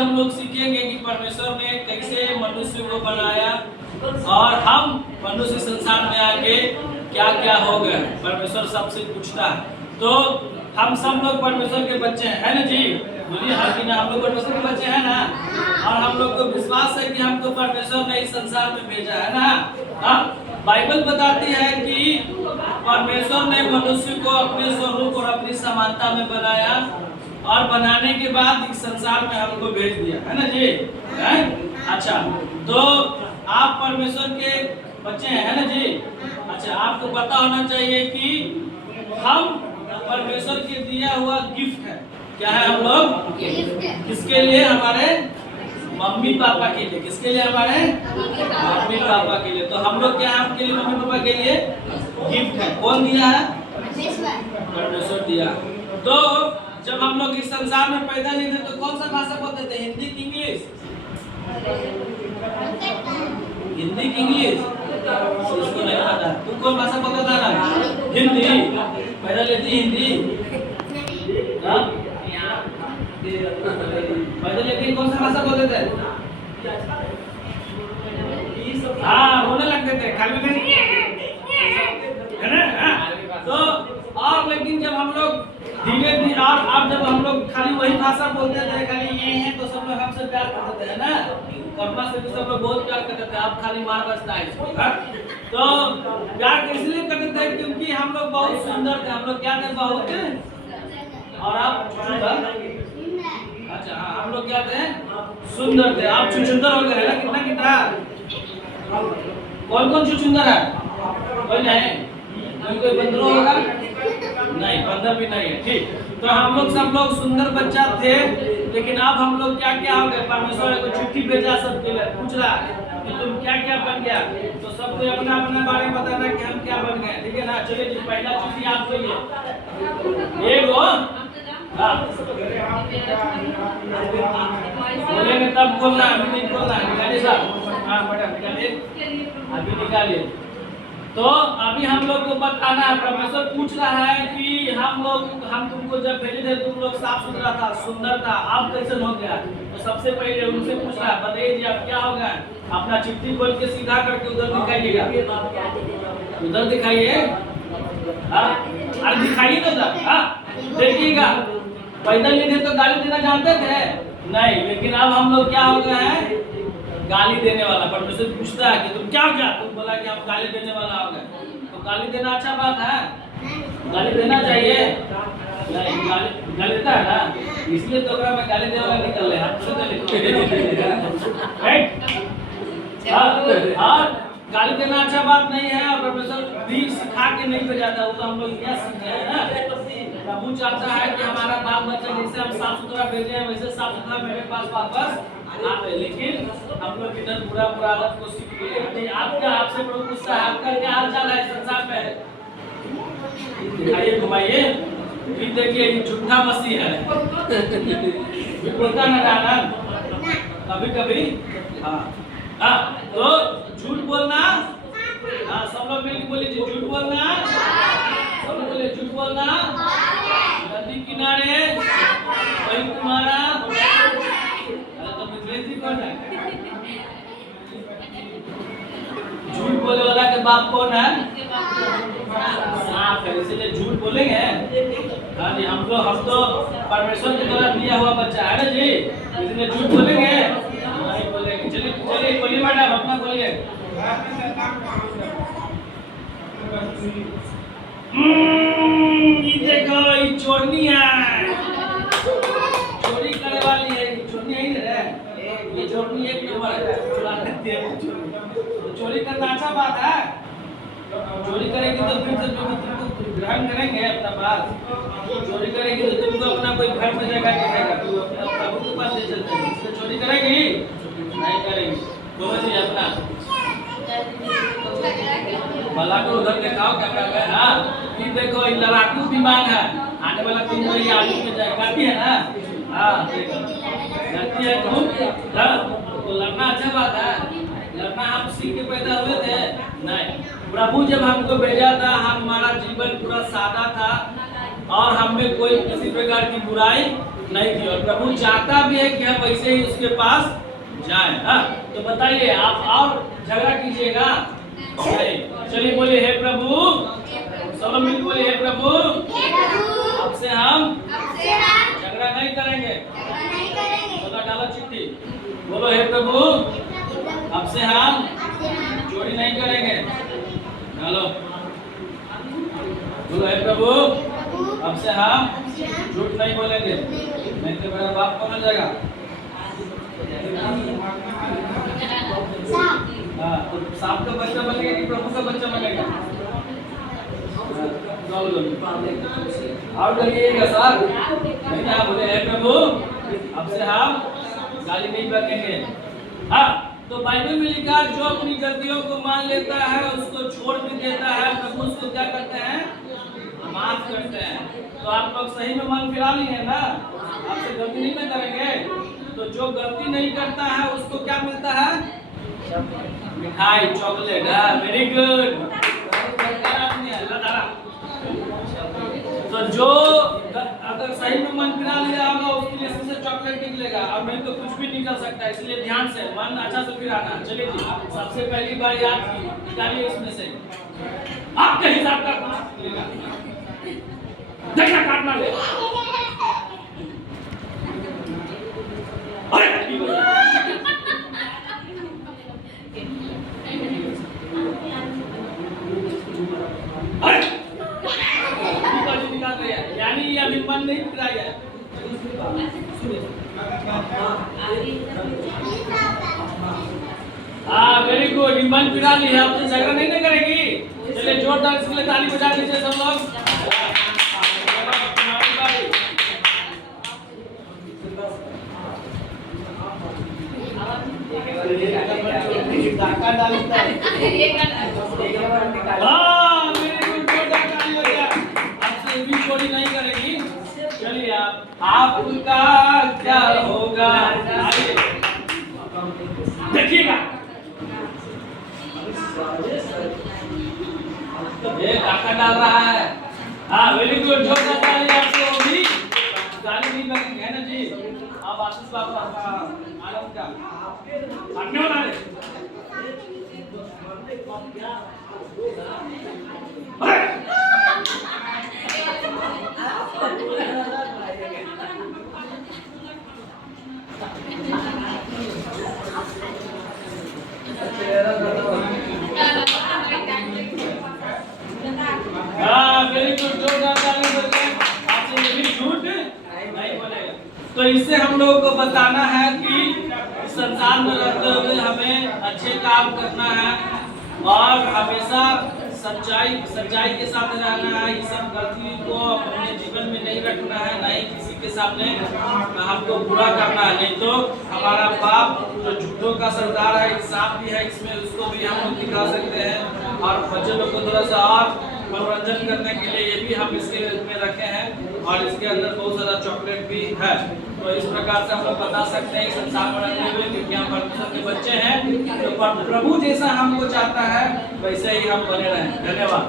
हम लोग सीखेंगे कि परमेश्वर ने कैसे मनुष्य को बनाया और हम मनुष्य संसार में आके क्या क्या हो गए। परमेश्वर सबसे पूछता है। तो हम सब लोग परमेश्वर के बच्चे हैं, है ना जी? बोलिए हाँ कि ना, हम लोग परमेश्वर के बच्चे हैं ना। और हम लोग को विश्वास है कि हमको परमेश्वर ने इस संसार में भेजा है ना। हाँ, बाइबल बताती है कि परमेश्वर ने मनुष्य को अपने स्वरूप और अपनी समानता में बनाया और बनाने के बाद इस संसार में हमको भेज दिया, है ना जी? है? अच्छा, तो आप परमेश्वर के बच्चे हैं, है ना जी? अच्छा, आपको पता होना चाहिए कि हम परमेश्वर के दिया हुआ गिफ्ट है। क्या है हम लोग? किसके लिए? हमारे मम्मी पापा के लिए। किसके लिए? हमारे मम्मी पापा के लिए। तो हम लोग क्या है आपके लिए? मम्मी पापा के लिए गिफ्ट है। कौन दिया है? परमेश्वर दिया। तो जब हम लोग इस संसार में पैदा नहीं थे तो कौन सा भाषा बोलते थे? हिंदी की इंग्लिश? हिंदी की इंग्लिश? इसको नहीं पता। तुम कौन भाषा बोलता था ना? हिंदी। पैदा लेती हिंदी? पैदा लेती कौन सा भाषा बोलते थे? हाँ, रोने लगते थे, खाली है ना? तो और लेकिन जब हम लोग धीरे धीरे और अब जब हम लोग खाली वही भाषा बोलते थे, खाली ये है, तो सब लोग हमसे प्यार करते थे, है ना? कर्मा से भी सब लोग बहुत प्यार करते थे। अब खाली मार बजता है इसको। तो प्यार इसलिए करते थे क्योंकि हम लोग बहुत सुंदर थे। हम लोग क्या थे? बहुत। और आप सुंदर? अच्छा हाँ, हम लोग क्या थे? सुंदर थे। आप सुंदर हो गए ना? कितना कितना? कौन कौन सुंदर है? कोई नहीं? कोई बंदर होगा? नहीं, बंदर भी नहीं है। ठीक, तो हम लोग सब लोग सुंदर बच्चा थे। लेकिन अब हम लोग क्या क्या हो गए? परमेश्वर को चिट्ठी भेजा सबके लिए, पूछ रहा कि तुम क्या क्या बन गया। तो सबको अपना अपना बारे में बताना कि हम क्या बन गए, ठीक है ना? चलिए जी, पहला चिट्ठी आपको ये एगो बोलेंगे तब बोलना, अभी नहीं बोलना। निकालिए साहब। हाँ मैडम निकालिए, अभी निकालिए। तो अभी हम लोग को बताना है, परमेश्वर पूछ रहा है कि हम तुमको जब भेजे थे तुम लोग साफ सुथरा था, सुंदर था, अब कैसे हो गया? तो सबसे पहले उनसे पूछ रहा है, बताइए जी आप क्या हो गया? अपना चिट्ठी खोल के सीधा करके उधर दिखाइएगा, उधर दिखाइए। अरे दिखाइए तो देखिएगा। पैदल नहीं थे तो गाली देना जानते थे? नहीं, लेकिन अब हम लोग क्या हो गए हैं? गाली देने वाला। परमेश्वर पूछता है कि तुम क्या हो गया? तुम बोला कि हम गाली देने वाला हो गए। तो गाली देना अच्छा बात है? गाली देना चाहिए? नहीं, गाली देता है ना, इसलिए तो मैं गाली देने वाला निकल रहे हैं। गाली देना अच्छा बात नहीं है। और परमेश्वर भी सिखा के नहीं भेजाता, वो तो हम लोग क्या सीखे हैं ना। प्रभु चाहता है कि हमारा बाल बच्चा जैसे हम साफ सुथरा भेजे हैं वैसे साफ सुथरा मेरे पास वापस आते। लेकिन हम लोग इधर बुरा बुरा आदत को सीख लिए। आपका आपसे प्रभु पूछता है आपका क्या हाल चाल है संसार में? दिखाइए, घुमाइए, फिर देखिए ये झूठा मसीह है। बोलता ना दादा कभी कभी। हाँ, तो झूठ बोलना। हाँ, सब लोग मिलकर बोलिए झूठ बोलना। सब लोग बोलिए झूठ बोलना। नदी किनारे वही तुम्हारा। तो मित्रेजी कौन है? झूठ बोलने वाला के बाप कौन है? सांप है, इसलिए झूठ बोलेंगे। हाँ जी, हम तो परमेश्वर के द्वारा दिया हुआ बच्चा है ना जी, इसलिए झूठ बोलेंगे? नहीं बोलेंगे। चलिए चलिए बोलिए मैडम, अपना बोलिए। ये देखो ये चोरनी है, चोरी करने वाली है। चोरनी है ना, ये चोरनी एक नंबर है, चुरा लेती है। तो चोरी करना अच्छा बात है। चोरी करेगी तो फिर से तुमको ग्रहण करेंगे अपना पास। चोरी करेगी तो तुमको अपना कोई घर में जगह देगा, तू अपना प्रभु के पास ले चलते हैं। इसलिए चोरी करेगी नहीं करेगी। बोलो जी अपना भला को उधर दिखाओ क्या कर रहे हैं। हाँ, फिर देखो ये लड़ाकू विमान है, आने वाला 3 महीने आगे में जाए काफी है ना। हाँ लड़ती है तुम, तो लड़ना अच्छा बात है। लड़ना हम सीख के पैदा हुए थे? नहीं, प्रभु जब हमको भेजा था हमारा जीवन पूरा सादा था और हम में कोई किसी प्रकार की बुराई नहीं की, और प्रभु चाहता भी है कि हम वैसे ही उसके पास जाएं। हाँ, तो बताइए आप और झगड़ा कीजिएगा नहीं? चलिए बोलिए हे प्रभु, सब लोग मिल बोलिए हे प्रभु, आपसे हम झगड़ा नहीं करेंगे। बोला डालो चिट्ठी, बोलो हे प्रभु, आपसे हम चोरी नहीं करेंगे। डालो, बोलो हे प्रभु, आपसे हम झूठ नहीं बोलेंगे, नहीं तो मेरा बाप कौन हो जाएगा। हाँ, तो सांप का बच्चा बनेगा कि प्रभु का बच्चा बनेगा? और करिएगा सर, नहीं ना बोले हे प्रभु, आपसे हम गाली नहीं बकेंगे। हाँ, तो बाइबल में लिखा जो अपनी गलतियों को मान लेता है उसको छोड़ भी देता है, प्रभु उसको क्या करते हैं? माफ करते हैं। तो आप लोग सही में मन फिरा लिए हैं ना? आपसे गलती नहीं ना करेंगे। तो जो गलती नहीं करता है उसको क्या मिलता है? मिठाई, चॉकलेट। Very good. तो जो अगर सही में मन फिरा लिया होगा उसके लिए सबसे चॉकलेट निकलेगा, और नहीं तो कुछ भी निकल सकता है। इसलिए ध्यान से मन अच्छा से फिराना। चलिए जी, सबसे पहली बार याद निकालिए इसमें से आपके हिसाब का कुछ निकलेगा। देखना काटना ले। यानी ये अभी मन नहीं फिराया है। वेरी गुड, मन फिरा ली है। आपसे झगड़ा नहीं ना करेगी। चलिए जोरदार इसके लिए ताली बजा दीजिए सब लोग। चोरी नहीं करेगी। चलिए आपका क्या होगा देखिएगा। ये काका डाल रहा है। हाँ वेरी गुड, जोरदार ताली। आपको भी गाली नहीं बकेंगे है ना जी। आप आशीष बाबू आनंद का हटने वाला है। वेरी गुड, जोरदार ताली बजाएं। आपसे ये भी झूठ नहीं बोलेगा। तो इससे हम लोगों को बताना है कि संसार में रहते हुए हमें अच्छे काम करना है और हमेशा सच्चाई के साथ रहना है। ये सब गलती को अपने जीवन में नहीं रखना है, ना ही किसी के सामने हमको बुरा करना है। नहीं तो हमारा बाप जो झूठों का सरदार है, इंसाफ भी है इसमें, उसको भी हम लोग दिखा सकते हैं। और बच्चे लोग को थोड़ा सा और मनोरंजन करने के लिए ये भी हम इसके में रखे हैं, और इसके अंदर बहुत सारा चॉकलेट भी है। तो इस प्रकार से हम लोग बता सकते हैं संसार में रहते हुए, क्योंकि हम परमेश्वर के बच्चे हैं, तो प्रभु जैसा हमको चाहता है वैसे ही हम बने रहें। धन्यवाद।